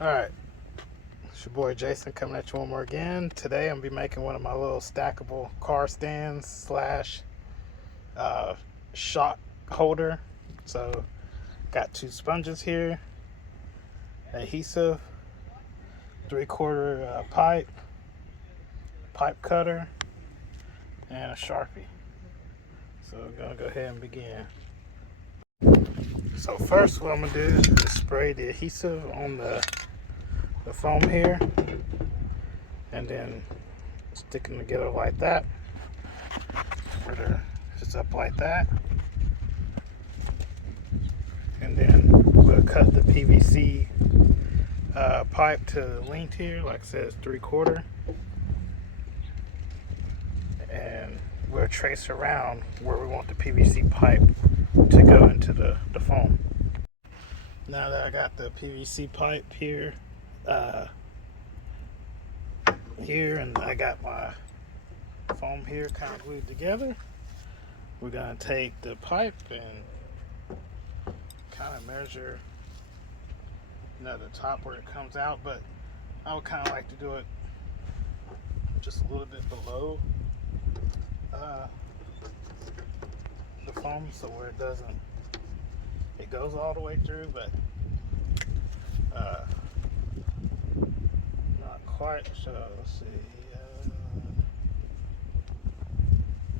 Alright, it's your boy Jason coming at you one more again. Today I'm going to be making one of my little stackable car stands slash shot holder. So, got two sponges here, adhesive, 3/4 pipe cutter, and a Sharpie. So we're going to go ahead and begin. So first what I'm going to do is spray the adhesive on the foam here, and then stick them together like that. Just up like that, and then we'll cut the PVC pipe to length here, like I said, it's 3/4, and we'll trace around where we want the PVC pipe to go into the foam. Now that I got the PVC pipe here, and I got my foam here kind of glued together, we're going to take the pipe and kind of measure the top where it comes out, but I would kind of like to do it just a little bit below the foam, so where it goes all the way through, but not quite. So let's see,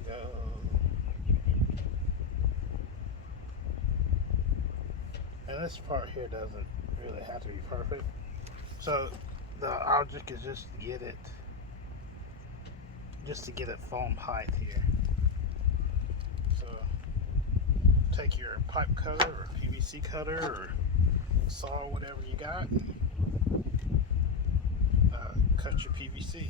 go. And this part here doesn't really have to be perfect. So the object is just to get it foam height here. So take your pipe cutter or PVC cutter or saw, whatever you got, and cut your PVC.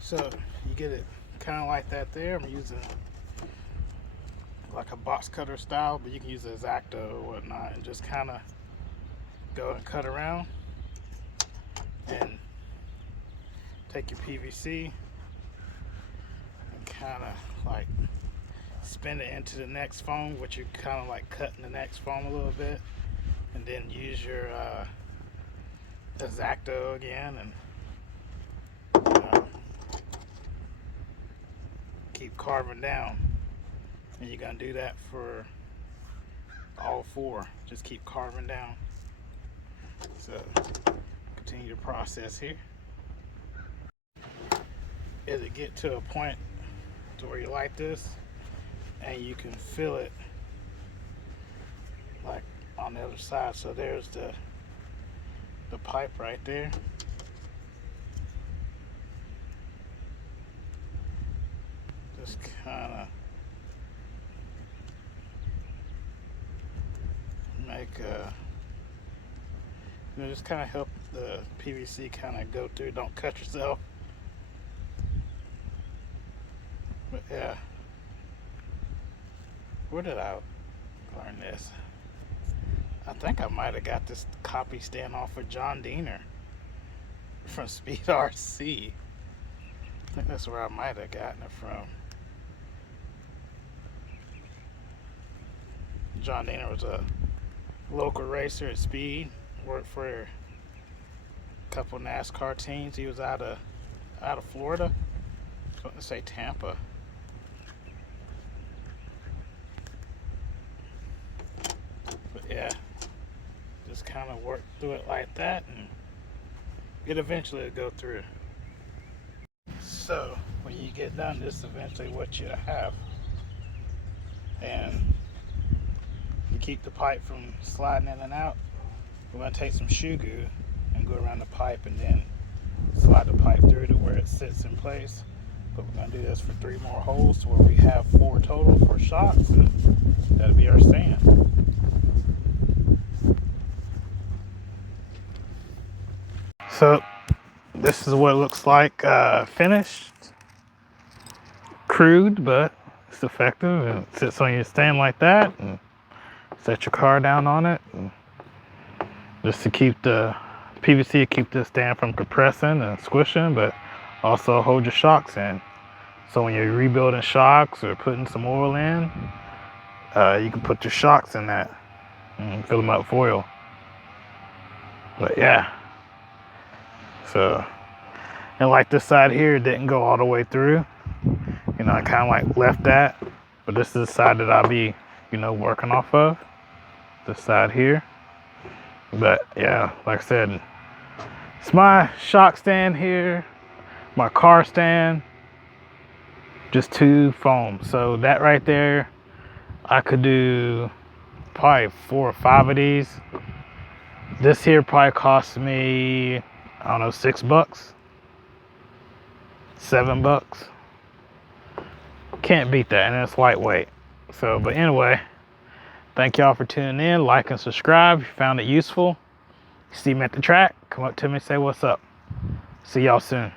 So you get it kind of like that there. I'm using like a box cutter style, but you can use an X-Acto or whatnot, and just kind of go and cut around and take your PVC and kind of like spin it into the next foam, which you kind of like cutting the next foam a little bit, and then use your X-Acto again and keep carving down. And you're gonna do that for all four. Just keep carving down. So continue the process here. It'll get to a point to where you like this, and you can feel it like on the other side. So there's the pipe right there. Just kind of make just kind of help the PVC kind of go through. Don't cut yourself. But yeah, where did I learn this? I think I might have got this copy stand off of John Diener from Speed RC. I think that's where I might have gotten it from. John Diener was a local racer at Speed, worked for a couple NASCAR teams. He was out of Florida. I was going to say Tampa. But yeah, just kind of work through it like that, and it eventually will go through. So when you get done, this is eventually what you have. And to keep the pipe from sliding in and out, we're going to take some shoe glue and go around the pipe and then slide the pipe through to where it sits in place. But we're going to do this for 3 more holes to where we have 4 total for shots, and that'll be our stand. So this is what it looks like finished. Crude, but it's effective. And it sits on your stand like that, and set your car down on it, and just to keep the PVC, keep the stand from compressing and squishing, but also hold your shocks in. So when you're rebuilding shocks or putting some oil in, you can put your shocks in that and fill them up with oil. But yeah, so, and like this side here didn't go all the way through. You know, I kind of like left that, but this is the side that I'll be, you know, working off of. This side here. But yeah, like I said, it's my shock stand here, my car stand, just 2 foams. So that right there, I could do probably 4 or 5 of these. This here probably cost me, I don't know, $6, $7. Can't beat that, and it's lightweight. So, but anyway, thank y'all for tuning in. Like and subscribe if you found it useful. See me at the track, come up to me and say what's up. See y'all soon.